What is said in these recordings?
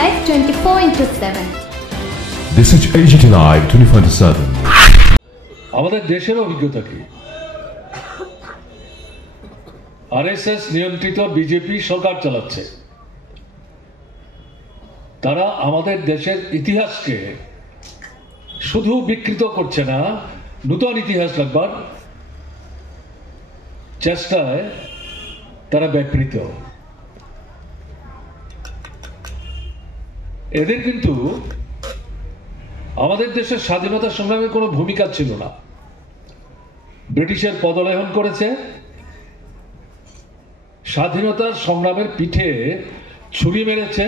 Live 24/7. This is AGT Live 24/7. আমাদের দেশের অভিজ্ঞতা কি? আরএসএস নিয়ন্ত্রিত বিজেপি সরকার চালাচ্ছে। তারা আমাদের দেশের ইতিহাসকে শুধু বিকৃত করছে না, নতুন ইতিহাস লাগবার চেষ্টায় তারা ব্যাপৃত। এদের কিন্তু আমাদের দেশের স্বাধীনতা সংগ্রামে কোনো ভূমিকা ছিল না। ব্রিটিশের পদলেহন করেছে, স্বাধীনতার সংগ্রামের পিঠে ছুরি মেরেছে,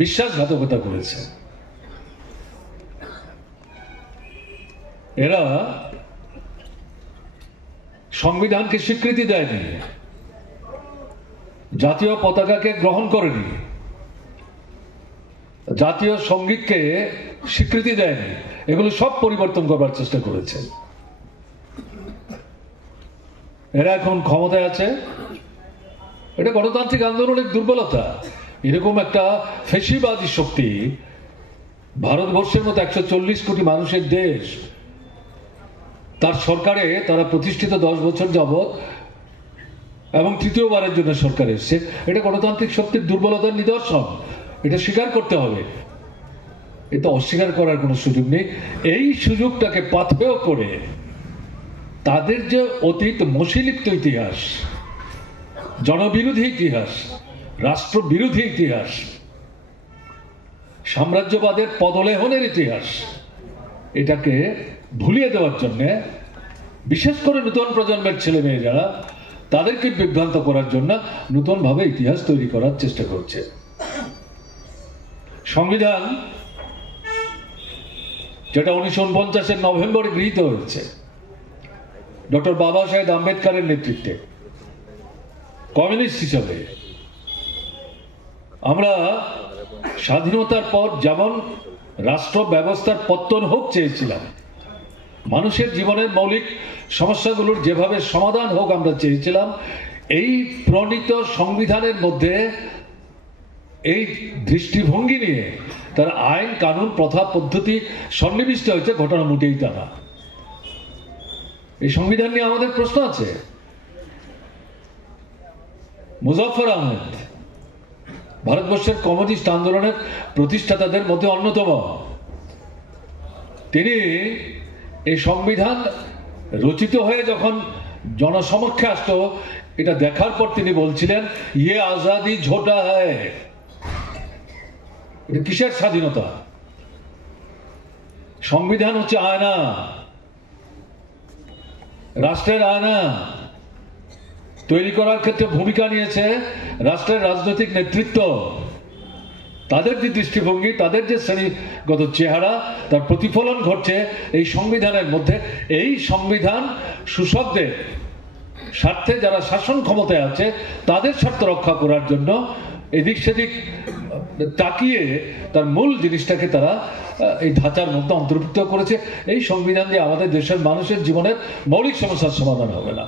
বিশ্বাসঘাতকতা করেছে। এরা সংবিধানকে স্বীকৃতি দেয়নি, জাতীয় পতাকাকে গ্রহণ করেনি, জাতীয় সঙ্গীতকে স্বীকৃতি দেয়নি, এগুলো সব পরিবর্তন করবার চেষ্টা করেছে। এরা এখন ক্ষমতায় আছে, এটা গণতান্ত্রিক আন্দোলনের দুর্বলতা। এরকম একটা ফ্যাসিবাদী শক্তি ভারতবর্ষের মতো 140 কোটি মানুষের দেশ, তার সরকারে তারা প্রতিষ্ঠিত 10 বছর যাবৎ এবং তৃতীয়বারের জন্য সরকার এসছে। এটা গণতান্ত্রিক শক্তির দুর্বলতার নিদর্শন, এটা স্বীকার করতে হবে। এটা অস্বীকার করার কোনো সুযোগ নেই। এই সুযোগটাকে পাথেয় করে তাদের যে অতীত মসিলিপ্ত ইতিহাস, জনবিরোধী ইতিহাস, রাষ্ট্রবিরোধী ইতিহাস, সাম্রাজ্যবাদের পদলেহনের ইতিহাস, এটাকে ভুলিয়ে দেওয়ার জন্য বিশেষ করে নতুন প্রজন্মের ছেলে মেয়ে যারা, তাদেরকে বিভ্রান্ত করার জন্য নতুন ভাবে ইতিহাস তৈরি করার চেষ্টা করছে। সংবিধান যেটা 1949-এর নভেম্বরে গৃহীত হয়েছে ডক্টর বাবা সাহেব আম্বেদকরের নেতৃত্বে, কমিউনিস্ট হিসাবে আমরা স্বাধীনতার পর যেমন রাষ্ট্র ব্যবস্থার পত্তন হোক চেয়েছিলাম, মানুষের জীবনের মৌলিক সমস্যাগুলোর যেভাবে সমাধান হোক আমরা চেয়েছিলাম, এই প্রণীত সংবিধানের মধ্যে এই দৃষ্টিভঙ্গি নিয়ে তার আইন কানুন প্রথা পদ্ধতি সন্নিবিষ্ট হয়েছে, ঘটনা মোটেই তা না। এই সংবিধান নিয়ে আমাদের প্রশ্ন আছে। মুজাফফর আহমেদ ভারতবর্ষের কমিউনিস্ট আন্দোলনের প্রতিষ্ঠাতাদের মধ্যে অন্যতম। তিনি এই সংবিধান রচিত হয়ে যখন জনসমক্ষে আসতো, এটা দেখার পর তিনি বলছিলেন, ইয়ে আজাদি ঝোটা হ্যায়। এটা কিসের স্বাধীনতা? সংবিধান হচ্ছে আয়না, রাষ্ট্রের আয়না। তৈরি করার ক্ষেত্রে ভূমিকা নিয়েছে রাষ্ট্রের রাজনৈতিক নেতৃত্ব, তাদের যে দৃষ্টিভঙ্গি, তাদের যে শ্রেণীগত চেহারা, তার প্রতিফলন ঘটছে এই সংবিধানের মধ্যে। এই সংবিধান শোষকদের স্বার্থে, যারা শাসন ক্ষমতায় আছে তাদের স্বার্থ রক্ষা করার জন্য এদিক সেদিক তাকিয়ে তার মূল জিনিসটাকে তারা এই ধাঁচার মধ্যে অন্তর্ভুক্ত করেছে। এই সংবিধান দিয়ে আমাদের দেশের মানুষের জীবনের মৌলিক সমস্যার সমাধান হবে না।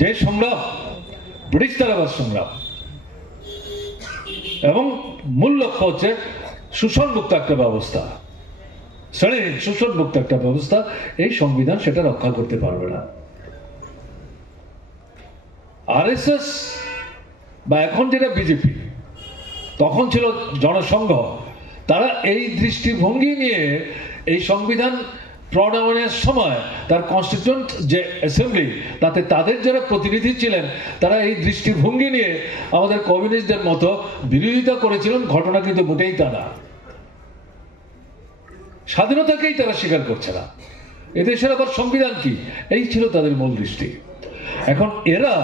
যে সংগ্রাম ব্রিটিশ তারাবাদ সংগ্রাম, এবং মূল লক্ষ্য হচ্ছে শোষণমুক্ত একটা ব্যবস্থা, শ্রেণীর শোষণমুক্ত একটা ব্যবস্থা, এই সংবিধান সেটা রক্ষা করতে পারবে না। আরএসএস বা এখন যেটা বিজেপি, তখন ছিল জনসংঘ, তারা এই দৃষ্টিভঙ্গি নিয়ে এই সংবিধান প্রণয়নের সময় তার কনস্টিটিউয়েন্ট যে অ্যাসেম্বলি, তাতে তাদের যারা প্রতিনিধি ছিলেন, তারা এই দৃষ্টিভঙ্গি নিয়ে আমাদের কমিউনিস্টদের মতো বিরোধিতা করেছিলেন। ঘটনা কিন্তু মোটেই তা না। স্বাধীনতাকেই তারা স্বীকার করছে না। এদেশের আবার সংবিধান কি, এই ছিল তাদের মূল দৃষ্টি। এখন এরা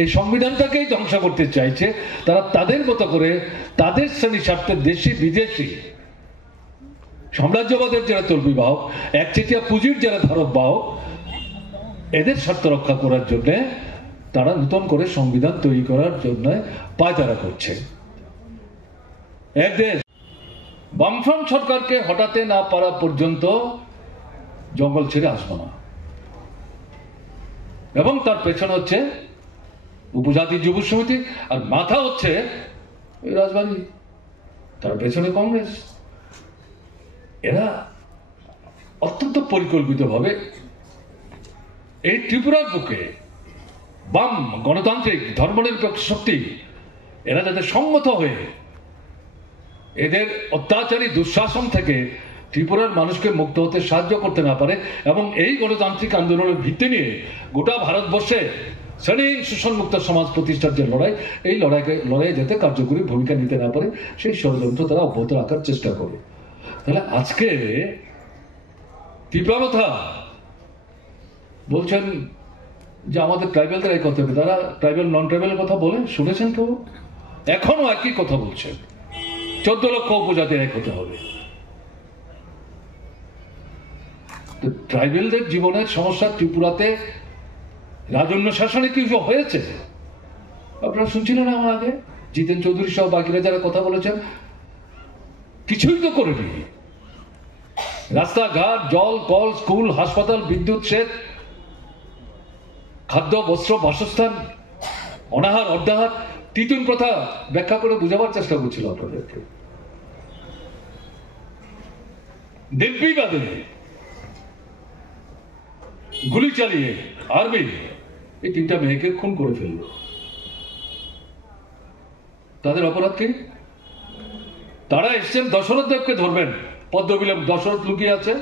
এই সংবিধানটাকেই ধ্বংস করতে চাইছে। তারা তাদের মতো করে তাদের শ্রেণী স্বার্থে দেশি বিদেশি সাম্রাজ্যবাদের যারা তল্পিবাহক, একচেটিয়া পুঁজির যারা ধারক বাহক, এদের স্বার্থ রক্ষা করার জন্য তারা নতুন করে সংবিধান তৈরি করার জন্য পায়তারা করছে। এক দেশ বামফ্রন্ট সরকারকে হটাতে না পারা পর্যন্ত জঙ্গল ছেড়ে আসবো না, এবং তার পেছনে হচ্ছে উপজাতি যুব সমিতি, আর মাথা হচ্ছে রাজবাড়ী, তার পেছনে কংগ্রেস। এরা অত্যন্ত পরিকল্পিতভাবে এই ত্রিপুরার বুকে বাম গণতান্ত্রিক ধর্মনিরপেক্ষ শক্তি এরা যাতে সম্মত হয়ে এদের অত্যাচারী দুঃশাসন থেকে ত্রিপুরার মানুষকে মুক্ত হতে সাহায্য করতে না পারে, এবং এই গণতান্ত্রিক আন্দোলনের ভিত্তি নিয়ে গোটা ভারতবর্ষে শ্রেণীহীন শোষণমুক্ত সমাজ প্রতিষ্ঠার যে লড়াই, এই লড়াইয়ে যাতে কার্যকরী ভূমিকা নিতে না পারে সেই ষড়যন্ত্র তারা অব্যাহত রাখার চেষ্টা করে। তাহলে আজকে তীব্রতা বলছেন যে আমাদের ট্রাইবেলদের এই কথা, তারা ট্রাইবেল নন ট্রাইবেলের কথা বলে শুনেছেন কেউ? এখনো একই কথা বলছেন, 14 লক্ষ উপজাতির এক হতে হবে। ট্রাইবেলদের জীবনের সমস্যা ত্রিপুরাতে রাজন্য শাসনে কি হয়েছে আপনারা শুনছিলেন আমার আগে, জিতেন চৌধুরী সহ বাকিরা যারা কথা বলেছেন, কিছুই তো করেনি। রাস্তাঘাট, জল, কল, স্কুল, হাসপাতাল, বিদ্যুৎ, সেচ, খাদ্য, বস্ত্র, বাসস্থান, অনাহার, অর্ধাহার, তিতুন প্রথা ব্যাখ্যা করে বুঝাবার চেষ্টা করছিল আপনাদেরকে। দিব্যি বাদে গুলি চালিয়ে আর্মি এই 3টা মেয়েকে খুন করে ফেলল। তাদের অপরাধ কি? তারা এসছেন দশরথ দেবকে ধরবেন, পদ্মবিলে দশরথ লুকিয়ে আছে।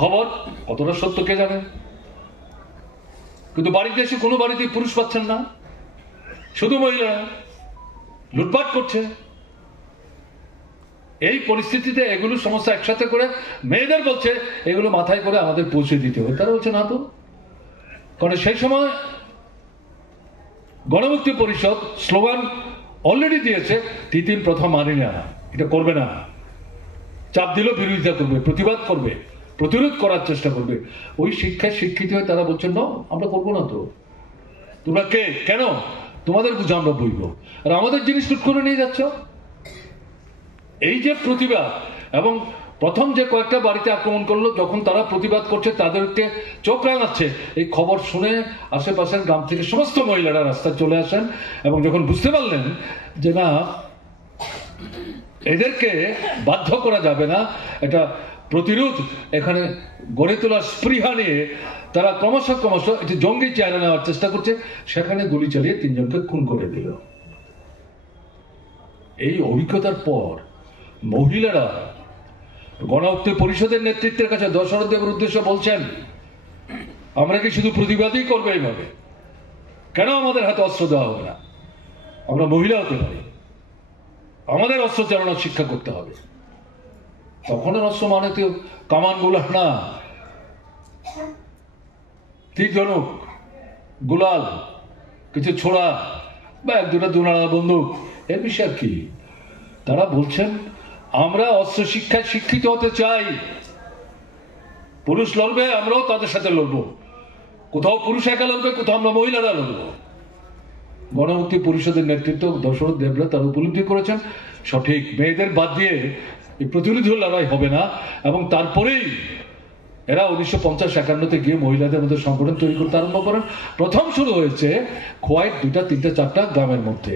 খবর কতটা সত্য কে জানে, কিন্তু বাড়িতে এসে কোনো বাড়িতে পুরুষ পাচ্ছেন না, শুধু মহিলারা লুটপাট করছে। এই পরিস্থিতিতে এগুলো সমস্যা একসাথে করে মেয়েদের বলছে এগুলো মাথায় করে আমাদের পৌঁছে দিতে হবে। তারা বলছে না তো, কারণ সেই সময় গণমুক্তি পরিষদ স্লোগান অলরেডি দিয়েছে, তিতিন প্রথা মানি না, এটা করবে না। চাপ দিল বিরোধিতা করবে, প্রতিবাদ করবে, প্রতিরোধ করার চেষ্টা করবে। ওই শিক্ষায় শিক্ষিত হয়ে তারা বলছেন না, আমরা করবো না। তো তোমরা কে, কেন তোমাদের বুঝে আমরা বইব, আর আমাদের জিনিস লুট করে নিয়ে যাচ্ছ। এই যে প্রতিবাদ, এবং প্রথম যে কয়েকটা বাড়িতে আক্রমণ করলো, যখন তারা প্রতিবাদ করছে তাদেরকে চোখ রাঙাচ্ছে, এই খবর শুনে আশেপাশের গ্রাম থেকে সমস্ত মহিলারা রাস্তায় চলে আসেন, এবং যখন বুঝতে পারলেন যে না এদেরকে বাধ্য করা যাবে না, এটা প্রতিরোধ এখানে গড়ে তোলার স্পৃহা নিয়ে তারা ক্রমশ একটি জঙ্গি চেহারা নেওয়ার চেষ্টা করছে, সেখানে গুলি চালিয়ে 3 জনকে খুন করে দিল। এই অভিজ্ঞতার পর মহিলারা গণমুক্তি পরিষদের নেতৃত্বের কাছে দশরথ দেবের উদ্দেশ্যে বলছেন, আমরা কি শুধু প্রতিবাদই করবো এইভাবে? কেন আমাদের হাতে অস্ত্র দেওয়া হবে না? আমরা মহিলা হতে পারি, আমাদের অস্ত্র চালানোর শিক্ষা করতে হবে। তখন অস্ত্র মানে তো কামান গুলা না, তীর ধনুক, গুলাল, কিছু ছোড়া বা 1-2টা দুনাড়া বন্দুক, এর বিষয় কি? তারা বলছেন আমরা অস্ত্র শিক্ষায় শিক্ষিত হতে চাই। পুরুষ লড়বে, আমরাও তাদের সাথে লড়বো। কোথাও পুরুষ একা লড়বে, কোথাও আমরা মহিলারা লড়বো। গণমুক্তি পরিষদের নেতৃত্ব দশরথ দেবরা তারা উপলব্ধি করেছেন, সঠিক মেয়েদের বাদ দিয়ে এই প্রতিরোধী লড়াই হবে না। এবং তারপরেই এরা 1950-51-তে গিয়ে মহিলাদের মধ্যে সংগঠন তৈরি করতে আরম্ভ করেন। প্রথম শুরু হয়েছে খোয়াইট 2টা, 3টা, 4টা গ্রামের মধ্যে।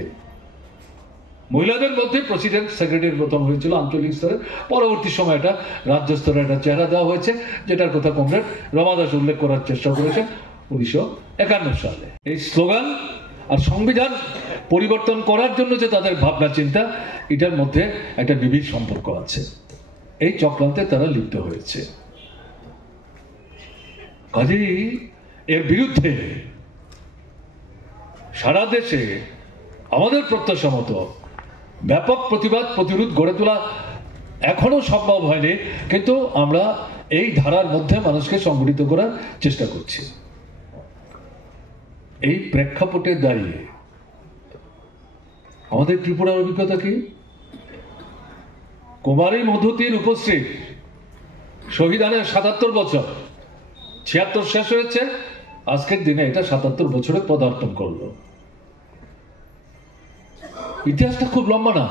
মহিলাদের মধ্যে প্রেসিডেন্ট সেক্রেটারির প্রথম হয়েছিল আঞ্চলিক স্তরে, পরবর্তী সময় এটা রাজ্য স্তরে একটা চেহারা দেওয়া হয়েছে, যেটার কথা কমরেড রমা দাস উল্লেখ করার চেষ্টা করেছেন 1951 সালে। এই স্লোগান আর সংবিধান পরিবর্তন করার জন্য যে তাদের ভাবনা চিন্তা, এটার মধ্যে একটা নিবিড় সম্পর্ক আছে। এই চক্রান্তে তারা লিপ্ত হয়েছে। কাজেই এর বিরুদ্ধে সারা দেশে আমাদের প্রত্যাশা মতো ব্যাপক প্রতিবাদ প্রতিরোধ গড়ে তোলা এখনো সম্ভব হয়নি, কিন্তু আমরা এই ধারার মধ্যে মানুষকে সংগঠিত করার চেষ্টা করছি। এই প্রেক্ষাপটে দাঁড়িয়ে আমাদের ত্রিপুরার অভিজ্ঞতা কি? কুমারী মধুতির উপস্থিত শহীদানের 77 বছর, 76 শেষ হয়েছে, আজকের দিনে এটা 77 বছরে পদার্পণ করলো। ইতিহাসটা খুব লম্বা না।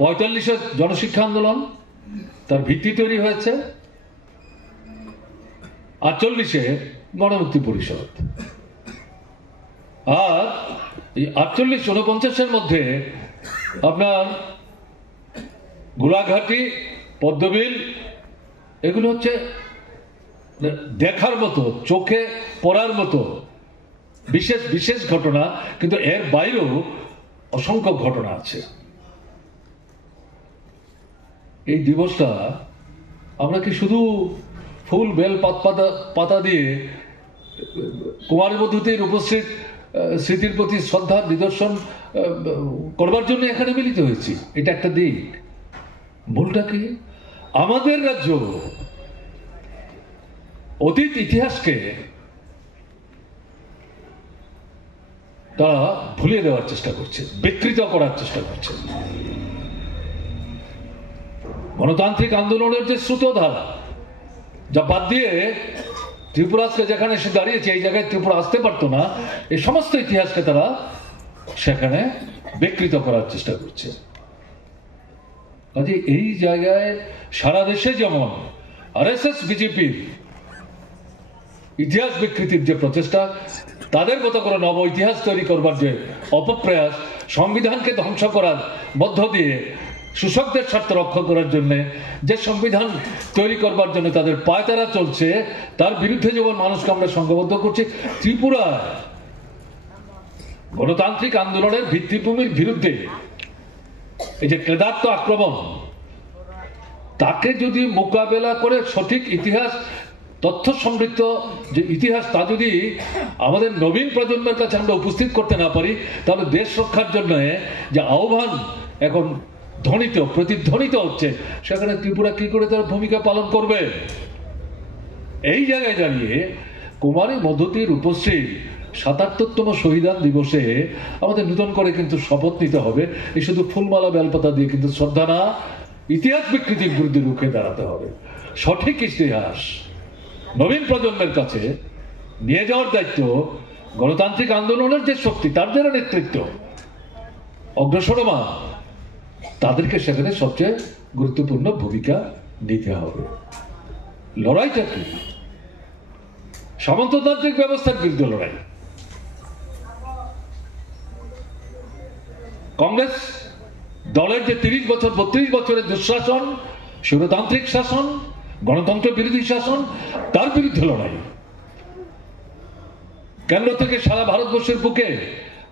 45-এ জনশিক্ষা আন্দোলন, তার ভিত্তি তৈরি হয়েছে। 48-এ গণমুক্তি পরিষদ, আর এই 48-49-এর মধ্যে আপনার গোলাঘাটি, পদ্মবিল এগুলো হচ্ছে দেখার মতো, চোখে পড়ার মতো বিশেষ বিশেষ ঘটনা, কিন্তু এর বাইরেও অসংখ্য ঘটনা আছে। এই দিবসটা আমরা কি শুধু ফুল বেল পাতা দিয়ে কুমারী মধুতির উপস্থিত স্মৃতির প্রতি শ্রদ্ধা নিদর্শন করবার জন্য এখানে মিলিত হয়েছি? এটা একটা দিক। ভুলটা কি? আমাদের রাজ্য অতীত ইতিহাসকে তারা ভুলিয়ে দেওয়ার চেষ্টা করছে, বিকৃত করার চেষ্টা করছে। গণতান্ত্রিক আন্দোলনের যে স্রোতধারা, যা বাদ দিয়ে ত্রিপুরাকে যেখানে সে দাঁড়িয়েছে এই জায়গায় ত্রিপুরা আসতে পারতো না, এই সমস্ত ইতিহাসকে তারা সেখানে বিকৃত করার চেষ্টা করছে। কাজে এই জায়গায় সারা দেশে যেমন আরএসএস বিজেপির ইতিহাস বিকৃতির যে প্রচেষ্টা, তাদের মতো করে নব ইতিহাস তৈরি করবার যে অপপ্রয়াস, সংবিধানকে ধ্বংস করার মধ্য দিয়ে শোষকদের স্বার্থ রক্ষা করার জন্য যে সংবিধান তৈরি করবার জন্য তাদের পায়তারা চলছে, তার বিরুদ্ধে যেমন মানুষকে আমরা সংঘবদ্ধ করছি, ত্রিপুরায় গণতান্ত্রিক আন্দোলনের ভিত্তিভূমির বিরুদ্ধে এই যে ক্লেদাত্ম আক্রমণ, তাকে যদি মোকাবেলা করে সঠিক ইতিহাস, তথ্য সমৃদ্ধ যে ইতিহাস, তা যদি আমাদের নবীন প্রজন্মের কাছে আমরা উপস্থিত করতে না পারি, তাহলে দেশ রক্ষার জন্য যে আহ্বান এখন ধ্বনিত প্রতিধ্বনিত হচ্ছে, সেখানে ত্রিপুরা কি করে তার ভূমিকা পালন করবে? এই জায়গায় দাঁড়িয়ে কুমারী মধুতির উপস্থিত ৭৭তম শহীদান দিবসে আমাদের নূতন করে কিন্তু শপথ নিতে হবে। এই শুধু ফুলমালা বেলপাতা দিয়ে কিন্তু শ্রদ্ধা না, ইতিহাস বিকৃতির বিরুদ্ধে রুখে দাঁড়াতে হবে। সঠিক ইতিহাস নবীন প্রজন্মের কাছে নিয়ে যাওয়ার দায়িত্ব গণতান্ত্রিক আন্দোলনের যে শক্তি, তার যারা নেতৃত্ব অগ্রসরমান, তাদেরকে সেখানে সবচেয়ে গুরুত্বপূর্ণ ভূমিকা নিতে হবে। লড়াইটা কি? সামন্ততান্ত্রিক ব্যবস্থার বিরুদ্ধে লড়াই। কংগ্রেস দলের যে 30 বছর 32 বছরের দুঃশাসন, স্বৈরতান্ত্রিক শাসন, গণতন্ত্র বিরোধী শাসন, তার বিরুদ্ধে লড়াই। কেন্দ্র থেকে সারা ভারতবর্ষের বুকে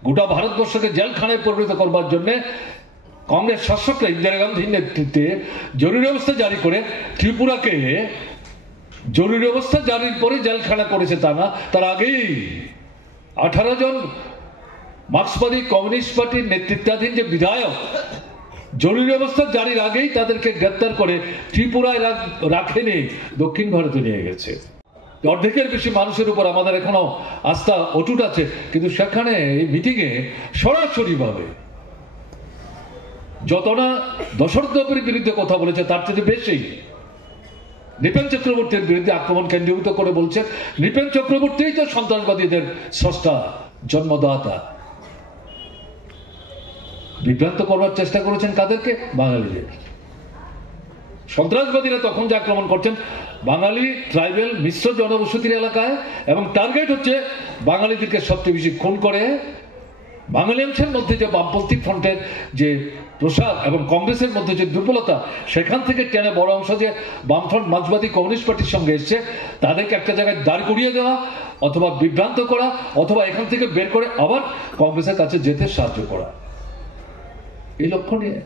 গোটা ভারতবর্ষকে জেলখানায় পরিণত করবার জন্য কংগ্রেস শাসকরা ইন্দিরা গান্ধীর নেতৃত্বে জরুরি অবস্থা জারি করে ত্রিপুরাকে জরুরি অবস্থা জারির পরে জেলখানা করেছে তা না, তার আগেই 18 জন মার্ক্সবাদী কমিউনিস্ট পার্টির নেতৃত্বাধীন যে বিধায়ক জরুরি অবস্থা জারির আগেই তাদেরকে গ্রেপ্তার করে ত্রিপুরায় রাখেনি, দক্ষিণ ভারতে নিয়ে গেছে। অর্ধেকের বেশি মানুষের উপর আমাদের এখনো আস্থা অটুট আছে, কিন্তু সেখানে এই মিটিংয়ে সরাসরি ভাবে যত না দশরথের বিরুদ্ধে কথা বলেছে, তার থেকে বেশি নৃপেন চক্রবর্তীর বিরুদ্ধে আক্রমণ কেন্দ্রীভূত করে বলছে নৃপেন চক্রবর্তীই তো সন্ত্রাসবাদীদের স্রষ্টা, জন্মদাতা। বিভ্রান্ত করবার চেষ্টা করেছেন কাদেরকে? বাঙালিদের। সন্ত্রাসবাদীরা তখন যে আক্রমণ করছেন বাঙালি ট্রাইবেল মিশ্র জনবসতির এলাকায়, এবং টার্গেট হচ্ছে বাঙালিদেরকে সবচেয়ে বেশি খুন করে। বাঙালি অংশের মধ্যে যে বামপন্থী ফ্রন্টের যে প্রসার এবং কংগ্রেসের মধ্যে যে দুর্বলতা, সেখান থেকে টেনে বড় অংশ যে বামফ্রন্ট মার্ক্সবাদী কমিউনিস্ট পার্টির সঙ্গে এসছে, তাদেরকে একটা জায়গায় দাঁড় করিয়ে দেওয়া অথবা বিভ্রান্ত করা অথবা এখান থেকে বের করে আবার কংগ্রেসের কাছে যেতে সাহায্য করা, এই লক্ষ্য নিয়ে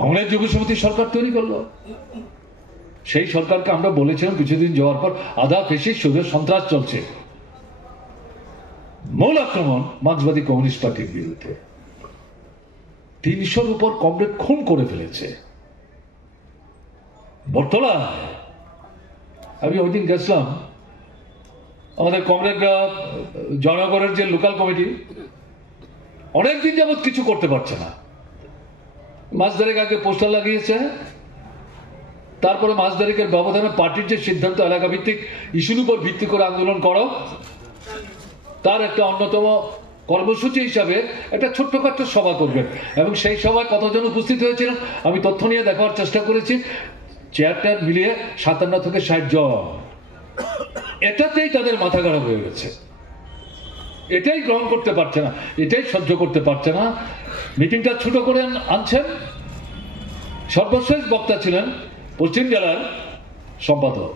কংগ্রেস যুব সমিতি সরকার তৈরি করলো। সেই সরকারকে আমরা বলেছিলাম কিছুদিন যাওয়ার পর আধা ফেসি সুদের সন্ত্রাস চলছে। মূল আক্রমণ মার্ক্সবাদী কমিউনিস্ট পার্টির বিরুদ্ধে। 300-র উপর কমরেড খুন করে ফেলেছে। বর্তলা আমি ওই দিন গেছিলাম, আমাদের কমরেডরা জনগণের যে লোকাল কমিটি অনেকদিন যাবৎ কিছু করতে পারছে না। মাস দেড়েক আগে পোস্টার লাগিয়েছে, তারপরে মাস দেড়েকের ব্যবধানে পার্টির যে সিদ্ধান্ত এলাকা ভিত্তিক ইস্যুর উপর ভিত্তি করে আন্দোলন করো, তার একটা অন্যতম কর্মসূচি হিসাবে একটা ছোট্টখাট্ট সভা করবেন। এবং সেই সভায় কতজন উপস্থিত হয়েছিলেন আমি তথ্য নিয়ে দেখার চেষ্টা করেছি, চেয়ারটা মিলিয়ে 57 থেকে 60 জন। এটাতেই তাদের মাথা খারাপ হয়ে গেছে। এটাই গ্রহণ করতে পারছে না, এটাই সহ্য করতে পারছে না। মিটিংটা ছোট করে আনছেন। সর্বশেষ বক্তা ছিলেন পশ্চিম জেলার সম্পাদক।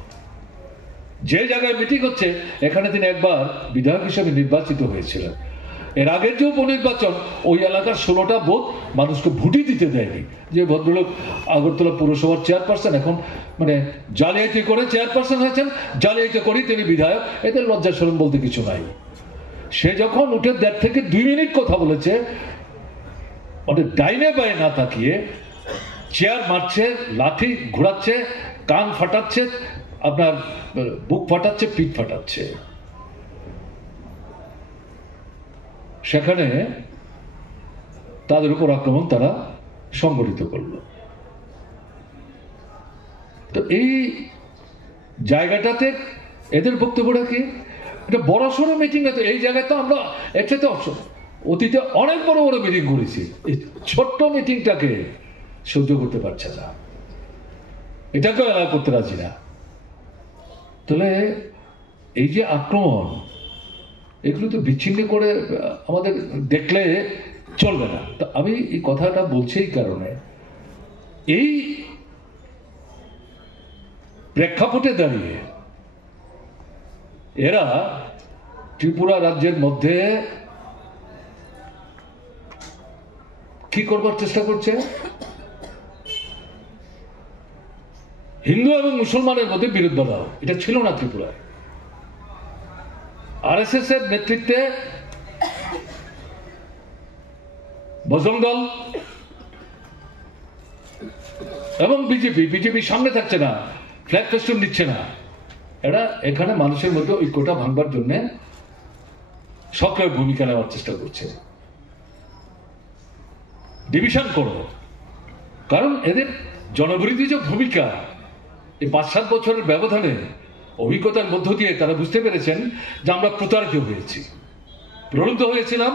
যে জায়গায় মিটিং হচ্ছে এখানে তিনি একবার বিধায়ক হিসেবে নির্বাচিত হয়েছিলেন। এর আগের যে উপনির্বাচন ওই এলাকার 16টা বুথ মানুষকে ভোটই দিতে দেয়নি। যে ভদ্রলোক আগরতলা পুরসভার চেয়ারপারসন এখন মানে জালিয়াতি করে চেয়ারপারসন হয়েছেন, জালিয়াতি করেই তিনি বিধায়ক। এতে লজ্জা শরম বলতে কিছু নাই। সে যখন উঠে 1.5 থেকে 2 মিনিট কথা বলেছে, মানে ডাইনে বায়ে না তাকিয়ে চেয়ার মারছে, লাঠি ঘোরাচ্ছে, কান ফাটাচ্ছে, আপনার বুক ফাটাচ্ছে, পিঠ ফাটাচ্ছে। সেখানে তাদের উপর আক্রমণ তারা সংগঠিত করলো। তো এই জায়গাটাতে এদের বক্তব্যটা কি? এটা বড় সড়ো মিটিং আছে। এই জায়গায় তো আমরা একসাথে অতীতে অনেক বড় বড় মিটিং করেছি। এই ছোট্ট মিটিংটাকে সহ্য করতে পারছে না, এটাকেও এলাকা করতে রাজি না। তাহলে এই যে আক্রমণ, এগুলো তো বিচ্ছিন্ন করে আমাদের দেখলে চলবে না। তো আমি এই কথাটা বলছি এই কারণে, এই প্রেক্ষাপটে দাঁড়িয়ে এরা ত্রিপুরা রাজ্যের মধ্যে কি করবার চেষ্টা করছে? হিন্দু এবং মুসলমানের মধ্যে বিরোধ বাধাও। এটা ছিল না ত্রিপুরায়। আরএসএস এর নেতৃত্বে বজরং দল এবং বিজেপি সামনে থাকছে না, ফ্ল্যাগ ফেস্টুন নিচ্ছে না। এরা এখানে মানুষের মধ্যে ঐক্যটা ভাঙবার জন্য সক্রিয় ভূমিকা নেওয়ার চেষ্টা করছে। ডিভিশন করো, কারণ এদের জনবিরোধী যে ভূমিকা, এই 5-7 বছরের ব্যবধানে অভিজ্ঞতার মধ্য দিয়ে তারা বুঝতে পেরেছেন যে আমরা প্রতারিত হয়েছি, প্রলুব্ধ হয়েছিলাম,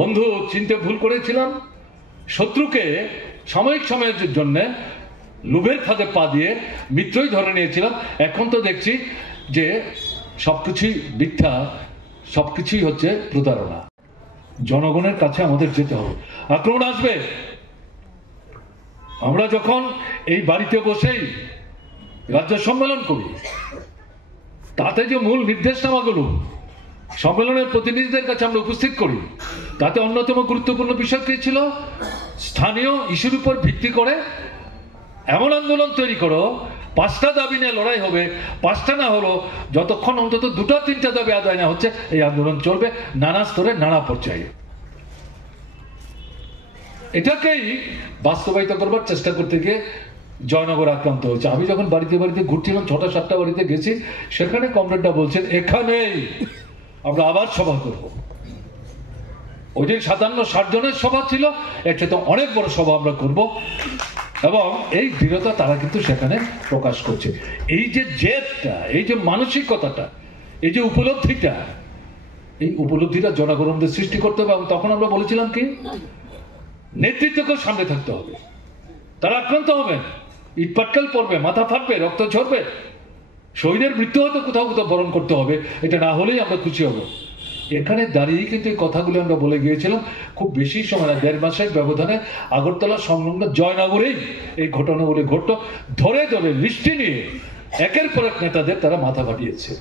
বন্ধু চিনতে ভুল করেছিলাম, শত্রুকে সাময়িক সময়ের জন্য লোভের ফাঁদে পা দিয়ে মিত্রই ধরে নিয়েছিলাম। এখন তো দেখছি যে সবকিছুই মিথ্যা, সবকিছুই হচ্ছে প্রতারণা। জনগণের কাছে আমাদের যেতে হবে। আক্রমণ আসবে। আমরা যখন এই বাড়িতে বসেই রাজ্য সম্মেলন করি, তাতে যে মূল নির্দেশনামাগুলো সম্মেলনের প্রতিনিধিদের কাছে আমরা উপস্থিত করি, তাতে অন্যতম গুরুত্বপূর্ণ বিষয় কি ছিল? স্থানীয় ইস্যুর উপর ভিত্তি করে এমন আন্দোলন তৈরি করো, 5টা দাবি নিয়ে লড়াই হবে, 5টা না হলো যতক্ষণ অন্তত 2-3টা দাবি আদায় না হচ্ছে এই আন্দোলন চলবে নানা স্তরে, নানা পর্যায়ে। এটাকেই বাস্তবায়িত করবার চেষ্টা করতে গিয়ে জয়নগর আক্রান্ত হয়েছে। আমি যখন বাড়িতে ঘুরছিলাম, 6টা-7টা বাড়িতে গেছি, সেখানে কমরেডরা বলছেন এখানেই আমরা আবার সভা করব। ওই দিন 57-60 জনের সভা ছিল, এর চেয়ে অনেক বড় সভা আমরা করব। এবং এই দৃঢ়তা তারা কিন্তু সেখানে প্রকাশ করছে। এই যে জেদটা, এই যে মানসিকতাটা, এই যে উপলব্ধিটা, এই উপলব্ধিটা জনগণদের সৃষ্টি করতে হবে। এবং তখন আমরা বলেছিলাম কি, নেতৃত্বকে সামনে থাকতে হবে। তারা আক্রান্ত হবে, ইটপাটকেল পড়বে, মাথা ফাটবে, রক্ত ঝরবে, শহীদের মৃত্যু হয়তো কোথাও কোথাও বরণ করতে হবে। এটা না হলেই আমরা খুশি হব। এখানে দাঁড়িয়ে কিন্তু এই কথাগুলো আমরা বলে গিয়েছিলাম। খুব বেশি সময় না, 1.5 মাসের ব্যবধানে আগরতলা সংলগ্ন জয়নগরেই এই ঘটনাগুলি ঘটল। ধরে ধরে লিস্টি নিয়ে একের পর এক নেতাদের তারা মাথা ফাটিয়েছে।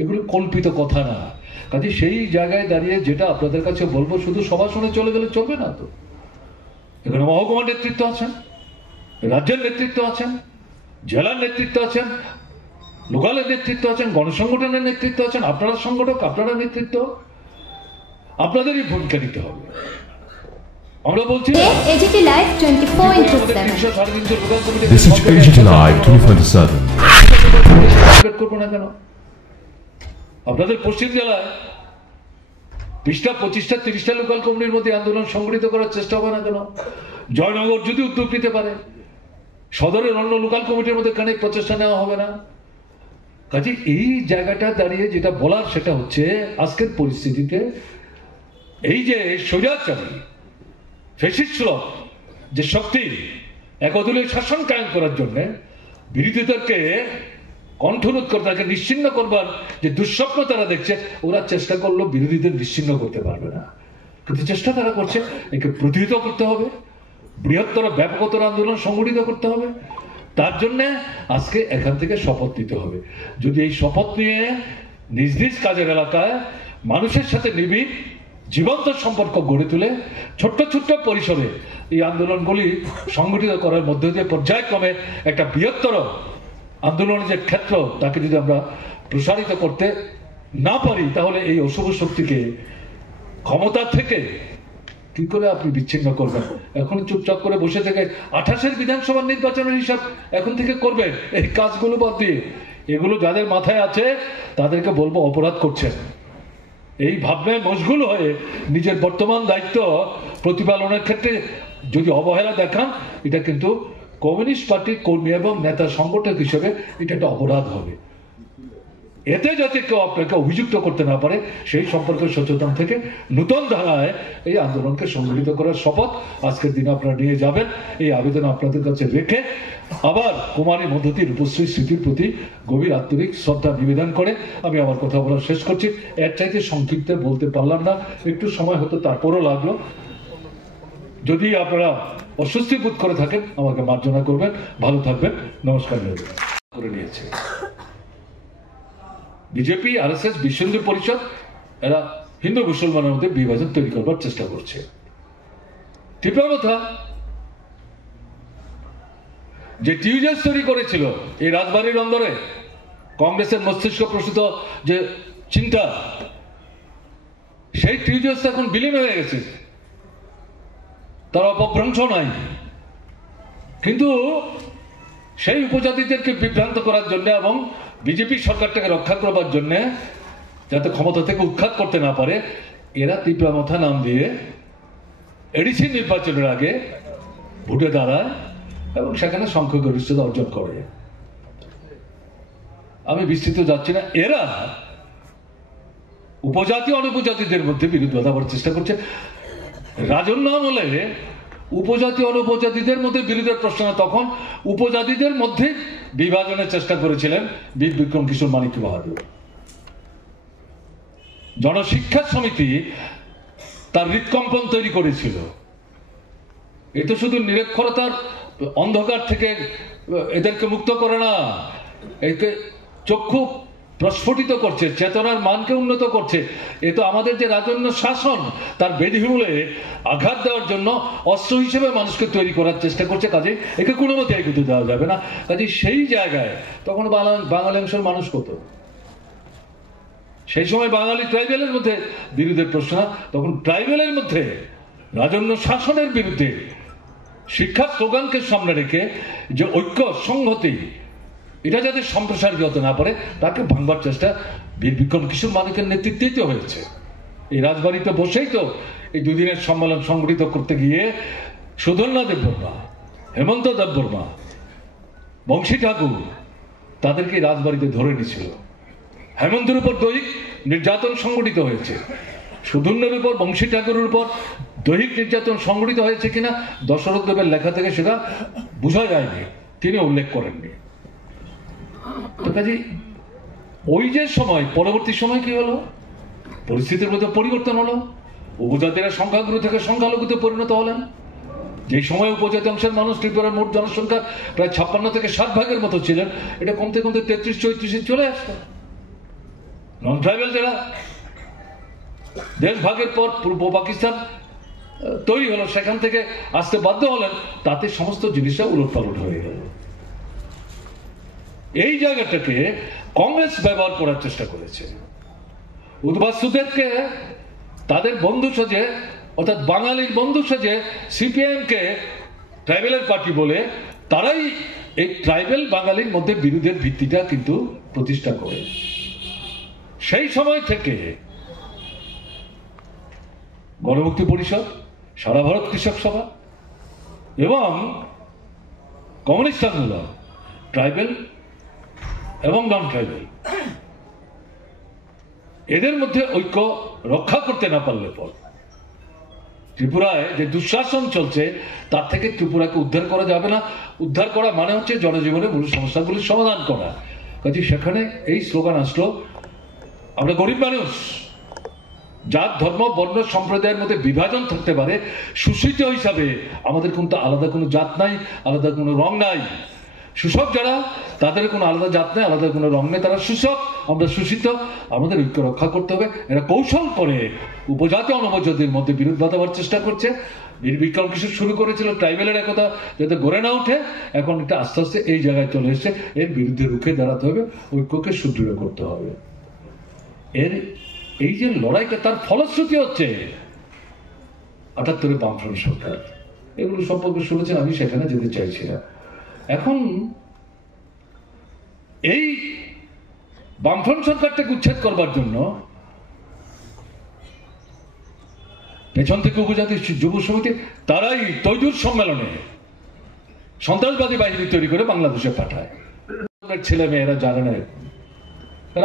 এগুলো কল্পিত কথা না। কাজে সেই জায়গায় দাঁড়িয়ে যেটা আপনাদের কাছে বলবো, শুধু সভা শুনে চলে গেলে চলবে না। তো এখানে মহকুমার নেতৃত্ব আছেন, রাজ্যের নেতৃত্ব আছেন, জেলার নেতৃত্ব আছেন, লোকালের নেতৃত্ব আছেন, গণসংগঠনের নেতৃত্ব আছেন, আপনারা সংগঠক, আপনারা নেতৃত্ব, আপনাদেরই ভূমিকা নিতে হবে। আমরা বলছি AGT Live 24/7। This is AGT Live 24/7. করবো না কেন? আপনাদের পশ্চিম জেলায় 20টা, 25টা, 30টা লোকাল কমিটির মধ্যে আন্দোলন সংগঠিত করার চেষ্টা হবে না কেন? জয়নগর যদি উদ্যোগ নিতে পারে, সদরের অন্য লোকাল কমিটির মধ্যে কেন প্রচেষ্টা নেওয়া হবে না? কাজে এই জায়গাটা দাঁড়িয়ে যেটা বলার, সেটা হচ্ছে আজকের পরিস্থিতিতে এই যে স্বৈরাচারী ফ্যাসিস্ট যে শক্তি একদলীয় শাসন কায়েম করার জন্য বিরোধীদেরকে কণ্ঠরোধ করে তাকে নিশ্চিহ্ন করবার যে দুঃস্বপ্ন তারা দেখছে, ওরা চেষ্টা করলেও বিরোধীদের নিশ্চিহ্ন করতে পারবে না। কিন্তু চেষ্টা তারা করছে, একে প্রতিহত করতে হবে, বৃহত্তর ব্যাপকতর আন্দোলন সংগঠিত করতে হবে। তার জন্য আজকে এখান থেকে শপথ নিতে হবে। যদি এই শপথ নিয়ে নিজ নিজ কাজের এলাকায় মানুষের সাথে নিবিড় জীবন্ত সম্পর্ক গড়ে তুলে ছোট্ট ছোট্ট পরিসরে এই আন্দোলনগুলি সংগঠিত করার মধ্য দিয়ে পর্যায়ক্রমে একটা বৃহত্তর আন্দোলনের যে ক্ষেত্র, তাকে যদি আমরা প্রসারিত করতে না পারি, তাহলে এই অশুভ শক্তিকে ক্ষমতা থেকে কি করে আপনি বিচ্ছিন্ন করবেন? এখন চুপচাপ করে বসে থেকে 28-এর বিধানসভা নির্বাচনের হিসাব এখন থেকে করবেন এই কাজগুলো বাদ দিয়ে। এগুলো যাদের মাথায় আছে তাদেরকে বলবো অপরাধ করছেন। এই ভাবনায় মশগুল হয়ে নিজের বর্তমান দায়িত্ব প্রতিপালনের ক্ষেত্রে যদি অবহেলা দেখান, এটা কিন্তু কমিউনিস্ট পার্টির কর্মী এবং নেতা সংগঠক হিসেবে এটা একটা অপরাধ হবে। এতে যাতে কেউ আপনাকে অভিযুক্ত করতে না পারে সেই সম্পর্কে সচেতন থেকে নতুন ধারায় এই আন্দোলনকে সংগঠিত করার শপথ আজকের দিনে আপনারা নিয়ে যাবেন। এই আবেদন আপনাদের কাছে রেখে আবার কুমারী মধুতি রূপশ্রী স্মৃতির প্রতি গভীর আন্তরিক শ্রদ্ধা নিবেদন করে আমি আমার কথা বলা শেষ করছি। এর চাইতে সংক্ষিপ্ত বলতে পারলাম না, একটু সময় হতো তারপরও লাগলো। যদি আপনারা অস্বস্তি বোধ করে থাকেন আমাকে মার্জনা করবেন। ভালো থাকবেন, নমস্কার। করে নিয়েছে বিজেপি, আরএসএস, বিশ্ব হিন্দু পরিষদ, এরা হিন্দু মুসলমানের মধ্যে বিভাজন তৈরি করবার চেষ্টা করছে। ত্রিপুরা কথা যে টিউজার্স তৈরি করেছিল এই রাজবাড়ির অন্দরে কংগ্রেসের মস্তিষ্ক প্রসূত যে চিন্তা, সেই টিউজার্স এখন বিলীন হয়ে গেছে, তার অপভ্রংশ নাই। কিন্তু সেই উপজাতিদেরকে বিভ্রান্ত করার জন্য এবং বিজেপি সরকারটাকে রক্ষা করবার জন্য যাতে ক্ষমতা থেকে উৎখাত করতে না পারে, এরা তীব্রামথা নাম দিয়ে এডিসি নির্বাচনের আগে ভোটে দাঁড়ায় এবং সেখানে সংখ্যাগরিষ্ঠতা অর্জন করে। আমি বিস্তৃত যাচ্ছি না। এরা উপজাতি অনুপজাতিদের মধ্যে বিরোধ বাঁধাবার চেষ্টা করছে। রাজন্য আমলে উপজাতি অনুপজাতিদের মধ্যে বিরোধের প্রশ্ন, তখন উপজাতিদের মধ্যে বিভাজনের চেষ্টা করেছিলেন বীর বিক্রম কিশোর মানিক্য বাহাদুর। জনশিক্ষা সমিতি তার হৃদকম্পন তৈরি করেছিল। এ তো শুধু নিরক্ষরতার অন্ধকার থেকে এদেরকে মুক্ত করে না, একে চক্ষু প্রস্ফুটিত করছে, চেতনার মানকে উন্নত করছে। এ তো আমাদের যে রাজন্য শাসন তার বেদিমূলে আঘাত দেওয়ার জন্য অস্ত্র হিসেবে মানুষকে তৈরি করার চেষ্টা করছে। কাজে একে কোনো মতে এগোতে দেওয়া যাবে না। কাজে সেই জায়গায় তখন বাঙালি অংশের মানুষ কত, সেই সময় বাঙালি ট্রাইবেলের মধ্যে বিরোধের প্রশ্ন, তখন ট্রাইবেলের মধ্যে রাজন্য শাসনের বিরুদ্ধে শিক্ষা স্লোগানকে সামনে রেখে যে ঐক্য সংহতি, এটা যাতে সম্প্রসারিত হতে না পারে তাকে ভাঙবার চেষ্টা বীর বিক্রম কিশোর মানিকের নেতৃত্বেই তো হয়েছে। এই রাজবাড়িতে বসেই তো এই দুদিনের সম্মেলন সংগঠিত করতে গিয়ে সুধন্যা দেববর্মা, হেমন্ত দেববর্মা, বংশী ঠাকুর তাদেরকে রাজবাড়িতে ধরে নিয়েছিল। হেমন্তের উপর দৈহিক নির্যাতন সংগঠিত হয়েছে, সুধন্যার উপর, বংশী ঠাকুরের উপর দৈহিক নির্যাতন সংগঠিত হয়েছে কিনা দশরথ দেবের লেখা থেকে সেটা বোঝা যায়নি, তিনি উল্লেখ করেননি। তো কাজে ওই যে সময়, পরবর্তী সময় কি হলো, পরিস্থিতির মধ্যে পরিবর্তন হলো, উপজাতিরা সংখ্যাগুরু থেকে সংখ্যালঘুতে পরিণত হলেন। যে সময় উপজাতি অংশের মানুষ ত্রিপুরার মোট জনসংখ্যার প্রায় 56 থেকে 60 ভাগের মতো ছিলেন, এটা কমতে কমতে 33-34 চলে আসতো। নন ট্রাইবেল যারা দেশ ভাগের পর পূর্ব পাকিস্তান তৈরি হলো, সেখান থেকে আসতে বাধ্য হলেন, তাতে সমস্ত জিনিসটা উলটপালট হয়ে গেল। এই জায়গাটাকে কংগ্রেস ব্যবহার করার চেষ্টা করেছে। উদ্বাস্তুদেরকে তাদের বন্ধু সাজে, অর্থাৎ বাঙালির বন্ধু সাজে সিপিআইএম কে ট্রাইবেলের পার্টি বলে তারাই এই ট্রাইবেল বাঙালির মধ্যে বিরোধের ভিত্তিটা কিন্তু প্রতিষ্ঠা করে। সেই সময় থেকে গণমুক্তি পরিষদ, সারা ভারত কৃষক সভা এবং কমিউনিস্ট আন্দোলন, ট্রাইবেল এবং নন ট্রাইবেল, এদের মধ্যে ঐক্য রক্ষা করতে না পারলে পর ত্রিপুরায় যে দুঃশাসন চলছে তার থেকে ত্রিপুরাকে উদ্ধার করা যাবে না। উদ্ধার করা মানে হচ্ছে জনজীবনের মূল সমস্যাগুলির সমাধান করা। কাজে সেখানে এই স্লোগান আসলো, আমরা গরিব মানুষ, জাত ধর্ম বর্ণ সম্প্রদায়ের মধ্যে বিভাজন থাকতে পারে, সুশীত হিসাবে আমাদের কিন্তু আলাদা কোনো জাত নাই, আলাদা কোনো রং নাই। শোষক যারা, তাদের কোনো আলাদা জাত নেই, আলাদা কোনো রং নেই, তারা শোষক, আমরা শোষিত, আমাদের ঐক্য রক্ষা করতে হবে। এরা কৌশল করে উপজাতি অনুপজাতির মধ্যে বিরোধ বাঁধাবার চেষ্টা করছে। নির্বিকল্প কিছু শুরু করেছিল ট্রাইবেলের একতা যাতে গড়ে না উঠে, এখন এটা আস্তে আস্তে এই জায়গায় চলে এসেছে। এর বিরুদ্ধে রুখে দাঁড়াতে হবে, ঐক্যকে সুদৃঢ় করতে হবে। এর এই যে লড়াইটা, তার ফলশ্রুতি হচ্ছে ৭৮ বামফ্রন্ট সরকার। এগুলো সম্পর্কে শুনেছেন, আমি সেখানে যেতে চাইছি না। এখন এই বামফ্রন্ট সরকারটাকে উচ্ছেদ করবার জন্য পেছন থেকে উপজাতি যুব সমিতি তারাই তৈদুর সম্মেলনে সন্ত্রাসবাদী বাহিনী তৈরি করে বাংলাদেশে পাঠায়। ছেলে মেয়েরা জানে না,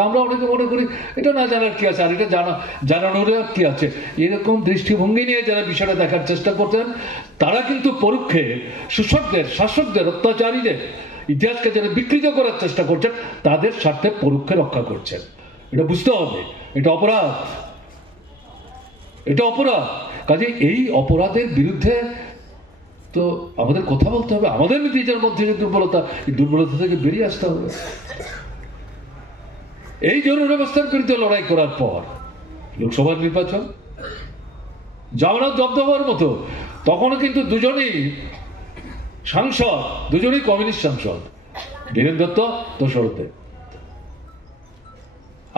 আমরা অনেকে মনে করি এটা না জানার কি আছে, আর এটা জানানোর কি আছে, এরকম দৃষ্টিভঙ্গি নিয়ে যারা বিষয়টা দেখার চেষ্টা করতেন, তারা কিন্তু পরোক্ষে শোষকদের, শাসকদের, অত্যাচারীদের ইতিহাসকে যারা বিকৃত করার চেষ্টা করছেন, তাদের স্বার্থে পরোক্ষে রক্ষা করছেন। এটা বুঝতে হবে, এটা অপরাধ, এটা অপরাধ। কাজে এই অপরাধের বিরুদ্ধে তো আমাদের কথা বলতে হবে। আমাদের নিজের মধ্যে যে দুর্বলতা, এই দুর্বলতা থেকে বেরিয়ে আসতে হবে। এই জরুরি অবস্থার বিরুদ্ধে লড়াই করার পর লোকসভার নির্বাচন জামানত জব্দ হওয়ার মতো, তখনও কিন্তু দুজনেই সাংসদ, দুজনেই কমিউনিস্ট সাংসদ, বীরেন দত্ত, দশরথ দেব।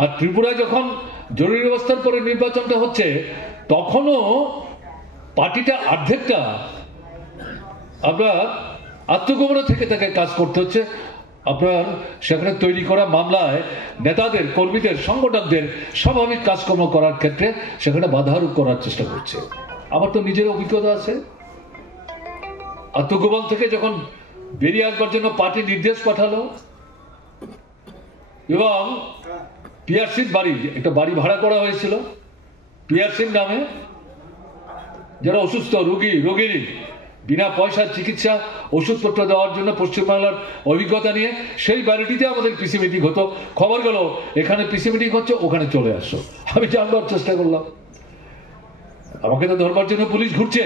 আর ত্রিপুরায় যখন জরুরি অবস্থার পরে নির্বাচনটা হচ্ছে, তখনও পার্টিটা অর্ধেকটা আপনার আত্মগোপনে থেকে তাকে কাজ করতে হচ্ছে। আপনার সেখানে তৈরি করা মামলায় নেতাদের, কর্মীদের, সংগঠকদের স্বাভাবিক কাজকর্ম করার ক্ষেত্রে সেখানে বাধারোপ করার চেষ্টা করছে। আমার তো নিজের অভিজ্ঞতা আছে। আত্মগোপন থেকে যখন বেরিয়ে আসবার জন্য পার্টি নির্দেশ পাঠালো এবং পিআরসির বাড়ি, একটা বাড়ি ভাড়া করা হয়েছিল পিআরসির নামে, যারা অসুস্থ রোগীর বিনা পয়সার চিকিৎসা, ওষুধপত্র দেওয়ার জন্য পশ্চিমবাংলার অভিজ্ঞতা নিয়ে সেই বাড়িটিতে আমাদের পিসি মিটিং হতো। খবর গেল এখানে পিসি মিটিং হচ্ছে, ওখানে চলে আসো। আমি জানবার চেষ্টা করলাম, আমাকে তো ধরবার জন্য পুলিশ ঘুরছে।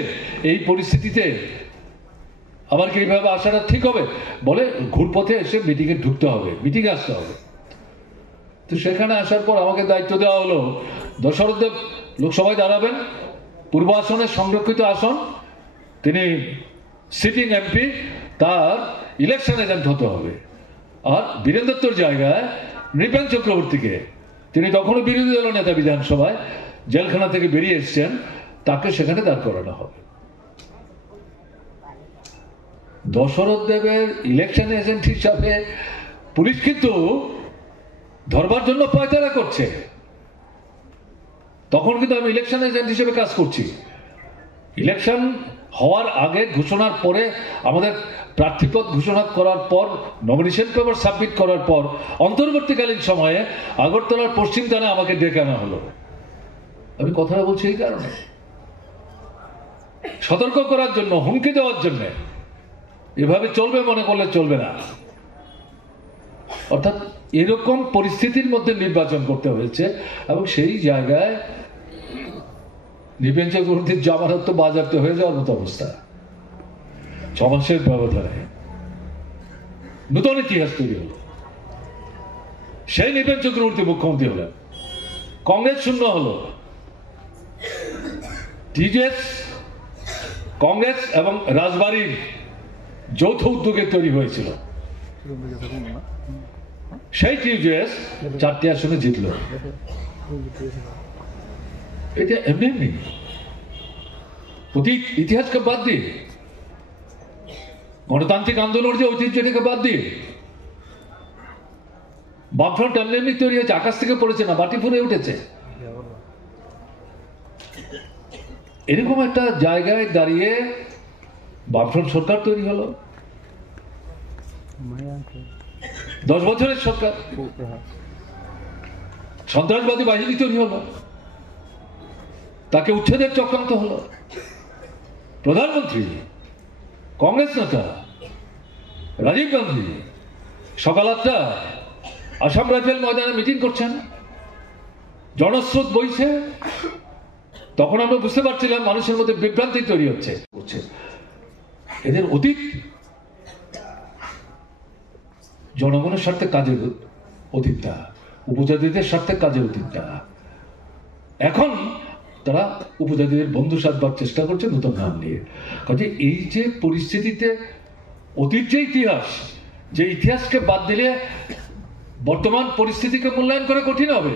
এই পরিস্থিতিতে আমার কি এইভাবে আসাটা ঠিক হবে? বলে ঘুরপথে এসে মিটিংয়ে ঢুকতে হবে, মিটিংয়ে আসতে হবে। তো সেখানে আসার পর আমাকে দায়িত্ব দেওয়া হলো, দশরথ দেব লোকসভায় দাঁড়াবেন, পূর্ব আসনের সংরক্ষিত আসন, তিনি সিটিং এমপি, তার ইলেকশন এজেন্ট হতে হবে। আর বীরেন দত্তর জায়গায় নৃপেন চক্রবর্তীকে, তিনি তখনও বিরোধী দল নেতা, বিধানসভায় জেলখানা থেকে বেরিয়ে এসছেন, তাকে সেখানে দাঁড় করানো হবে। দশরথ দেবের ইলেকশন এজেন্ট হিসাবে পুলিশ কিন্তু ধরবার জন্য পায়তারা করছে। তখন কিন্তু আমি ইলেকশন এজেন্ট হিসেবে কাজ করছি। ইলেকশন হওয়ার আগে, ঘোষণার পরে, আমাদের প্রার্থীপদ ঘোষণা করার পর, নমিনেশন পেপার সাবমিট করার পর, অন্তর্বর্তীকালীন সময়ে আগরতলার পশ্চিম থানায় আমাকে ডেকে আনা হলো। আমি কথাটা বলছি এই কারণে, সতর্ক করার জন্য, হুমকি দেওয়ার জন্য। এভাবে চলবে মনে করলে চলবে না। অর্থাৎ এরকম পরিস্থিতির মধ্যে নির্বাচন করতে হয়েছে, এবং সেই জায়গায় নৃপেন চক্রবর্তীর জামানত তো বাজেয়াপ্ত হয়ে যাওয়ার মতো অবস্থা। 6 মাসের ব্যবধানে নতুন ইতিহাস তৈরি হল। সেই নৃপেন চক্রবর্তী মুখ্যমন্ত্রী হলেন, কংগ্রেস শূন্য হলো। টিজেএস, কংগ্রেস এবং রাজবাড়ির যৌথ উদ্যোগে তৈরি হয়েছিল। সেই টিজেএস 4টি আসনে জিতল। এটা এমনি এমনি অতীত ইতিহাসকে বাদ দিয়ে, গণতান্ত্রিক আন্দোলনের যে ঐতিহ্যটাকে বাদ দিয়ে বামফ্রন্ট এমনি এমনি তৈরি হয়েছে, আকাশ থেকে পড়েছে না, মাটি ফুলে উঠেছে। এরকম একটা জায়গায় দাঁড়িয়ে বামফ্রন্ট সরকার তৈরি হলো। 10 বছরের সরকার, সন্ত্রাসবাদী বাহিনী তৈরি হলো, তাকে উচ্ছেদের চক্রান্ত হলো। প্রধানমন্ত্রী, কংগ্রেস নেতা রাজীব গান্ধী সকাল 8টায় আসাম রাইফেল ময়দানে মিটিং করছেন, জনস্রোত বইছে, তখন আমরা বুঝতে পারছিলাম মানুষের মধ্যে বিভ্রান্তি তৈরি হচ্ছে। এদের অতীত জনগণের স্বার্থে কাজের অতীতটা, উপজাতিদের স্বার্থে কাজের অতীতটা। এখন তারা উপজাতিদের বন্ধু সাধবার চেষ্টা করছে নতুন নাম নিয়ে। কাজে এই যে পরিস্থিতিতে অতীত যে ইতিহাস, যে ইতিহাসকে বাদ দিলে বর্তমান পরিস্থিতিকে মূল্যায়ন করা কঠিন হবে,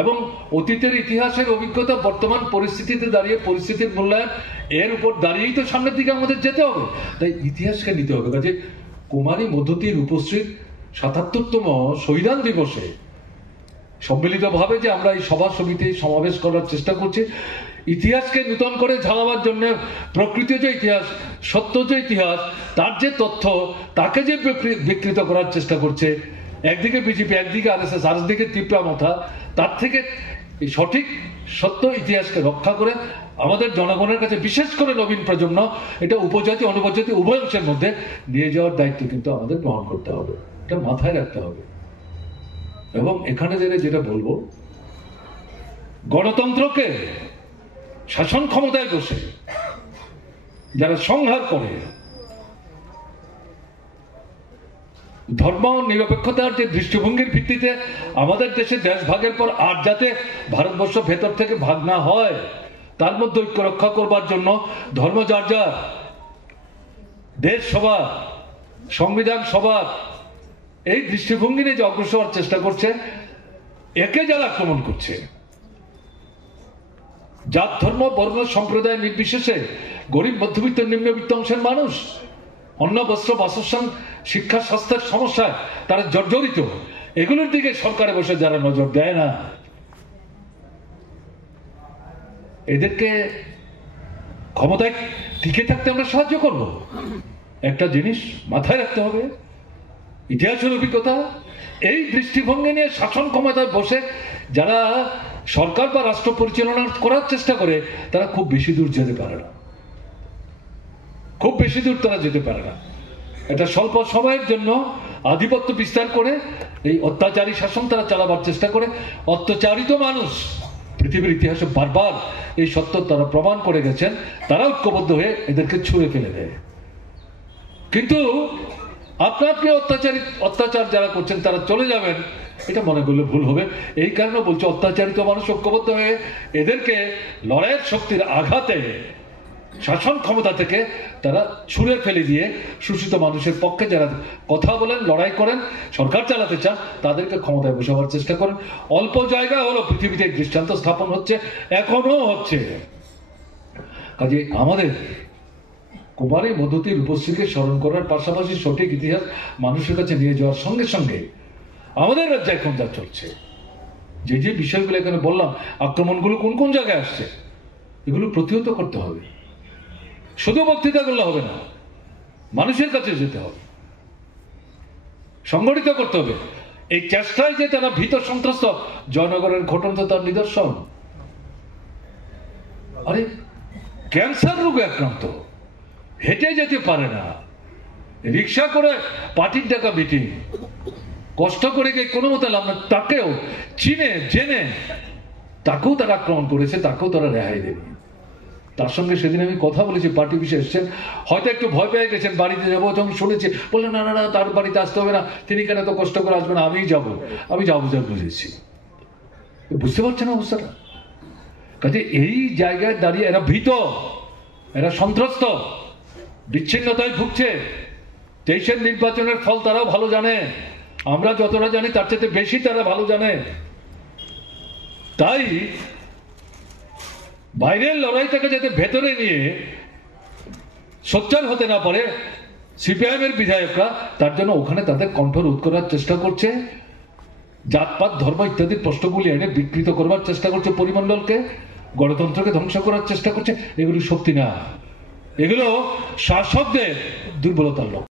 এবং অতীতের ইতিহাসের অভিজ্ঞতা বর্তমান পরিস্থিতিতে দাঁড়িয়ে পরিস্থিতির মূল্যায়ন এর উপর দাঁড়িয়েই তো সামনের দিকে আমাদের যেতে হবে। তাই ইতিহাসকে নিতে হবে। কাজে কুমারী মধুতির উপস্থিত ৭৭তম শহীদান দিবসে সম্মিলিতভাবে যে আমরা এই সভা সমিতি সমাবেশ করার চেষ্টা করছি, ইতিহাসকে নূতন করে ঝালাবার জন্য প্রকৃত যে ইতিহাস, সত্য যে ইতিহাস, তার যে তথ্য, তাকে যে বিকৃত করার চেষ্টা করছে, একদিকে বিজেপি, একদিকে আরএসএস, আরেকদিকে তীব্রামথা, তার থেকে এই সঠিক সত্য ইতিহাসকে রক্ষা করে আমাদের জনগণের কাছে, বিশেষ করে নবীন প্রজন্ম, এটা উপজাতি অনুপজাতি উভয় অংশের মধ্যে নিয়ে যাওয়ার দায়িত্ব কিন্তু আমাদের গ্রহণ করতে হবে। এটা মাথায় রাখতে হবে। এবং এখানে যেটা বলবো, গণতন্ত্রকে শাসন ক্ষমতায় বসে যারা সংহার করে, ধর্ম নিরপেক্ষতার যে দৃষ্টিভঙ্গির ভিত্তিতে আমাদের দেশে দেশ ভাগের পর আর যাতে ভারতবর্ষ ভেতর থেকে ভাগ না হয়, তার মধ্যে ঐক্য রক্ষা করবার জন্য ধর্ম যার যার, দেশ সবার, সংবিধান সবার, এই দৃষ্টিভঙ্গি নিয়ে যে অগ্রসর হওয়ার চেষ্টা করছে, একে যারা আক্রমণ করছে, জাত ধর্ম বর্ণ সম্প্রদায় নির্বিশেষে গরিব মধ্যবিত্ত নিম্নবিত্ত অংশের মানুষ অন্ন বস্ত্র বাসস্থান শিক্ষা স্বাস্থ্যের সমস্যায় তারা জর্জরিত, এগুলোর দিকে সরকারে বসে যারা নজর দেয় না, এদেরকে ক্ষমতায় টিকে থাকতে আমরা সাহায্য করব। একটা জিনিস মাথায় রাখতে হবে, ইতিহাসের অভিজ্ঞতা, এই দৃষ্টিভঙ্গি নিয়ে শাসন ক্ষমতায় বসে যারা সরকার বা রাষ্ট্র পরিচালনা করার চেষ্টা করে, তারা খুব বেশি দূর যেতে পারে না, খুব বেশি দূর তারা যেতে পারে না। এটা স্বল্প সময়ের জন্য আধিপত্য বিস্তার করে এই অত্যাচারী শাসন তারা চালাবার চেষ্টা করে। অত্যাচারিত মানুষ পৃথিবীর ইতিহাসে বারবার এই সত্য তারা প্রমাণ করে গেছেন, তারা ঐক্যবদ্ধ হয়ে এদেরকে ছুঁড়ে ফেলে দেয়। কিন্তু আপনাকে অত্যাচার যারা করছেন তারা চলে যাবেন, এটা মনে করলে ভুল হবে। এই কারণে বলছে অত্যাচারিত মানুষ ঐক্যবদ্ধ হয়ে এদেরকে লড়াইয়ের শক্তির আঘাতে শাসন ক্ষমতা থেকে তারা ছুঁড়ে ফেলে দিয়ে শোষিত মানুষের পক্ষে যারা কথা বলেন, লড়াই করেন, সরকার চালাতে চান, তাদেরকে ক্ষমতায় বসাবার চেষ্টা করেন। অল্প জায়গা হলো পৃথিবীতে দৃষ্টান্ত স্থাপন হচ্ছে, এখনো হচ্ছে। কাজে আমাদের কুমারী মধুতির উপস্থিতিকে স্মরণ করার পাশাপাশি সঠিক ইতিহাস মানুষের কাছে নিয়ে যাওয়ার সঙ্গে সঙ্গে আমাদের রাজ্যে এখন যা চলছে, যে যে বিষয়গুলো এখানে বললাম, আক্রমণগুলো কোন কোন জায়গায় আসছে, এগুলো প্রতিহত করতে হবে। শুধু বক্তৃতা করলে হবে না, মানুষের কাছে যেতে হবে, সংগঠিত করতে হবে। এই চেষ্টায় যে তারা ভীত সন্ত্রস্ত, জয়নগরের ঘটনা তো তার নিদর্শন। আরে ক্যান্সার রোগে আক্রান্ত, হেঁটে যেতে পারে না, রিক্সা করে পার্টির টাকা মিটিং, কষ্ট করে গিয়ে কোনো মতে লাভ না, তাকেও চিনে জেনে তাকেও তারা আক্রমণ করেছে, তাকেও তারা রেহাই দেবে। তার সঙ্গে সেদিন আমি কথা বলেছি, পার্টি অফিসে এসছেন, হয়তো একটু ভয় পেয়ে গেছেন, বাড়িতে যাবো যখন শুনেছি, বললেন না না না, তার বাড়িতে আসতে হবে না, তিনি কেন এত কষ্ট করে আসবেন, আমিই যাবো। আমি যাবো যা বুঝেছি, বুঝতে পারছেন অবস্থাটা। কাজে এই জায়গায় দাঁড়িয়ে এরা ভীত, এরা সন্ত্রস্ত, বিচ্ছিন্নতায় ভুগছে। 23-এর নির্বাচনের ফল তারাও ভালো জানে, আমরা যতটা জানি তার চেয়ে বেশি তারা ভালো জানে। তাই বাইরের লড়াইটাকে যাতে ভেতরে নিয়ে সোচ্চার হতে না পারে সিপিআইএম এর বিধায়করা, তার জন্য ওখানে তাদের কণ্ঠ রোধ করার চেষ্টা করছে, জাতপাত ধর্ম ইত্যাদি প্রশ্নগুলি এনে বিকৃত করবার চেষ্টা করছে, পরিমণ্ডলকে, গণতন্ত্রকে ধ্বংস করার চেষ্টা করছে। এগুলো শক্তি না, এগুলো শাসকদের দুর্বলতার লক্ষ্য।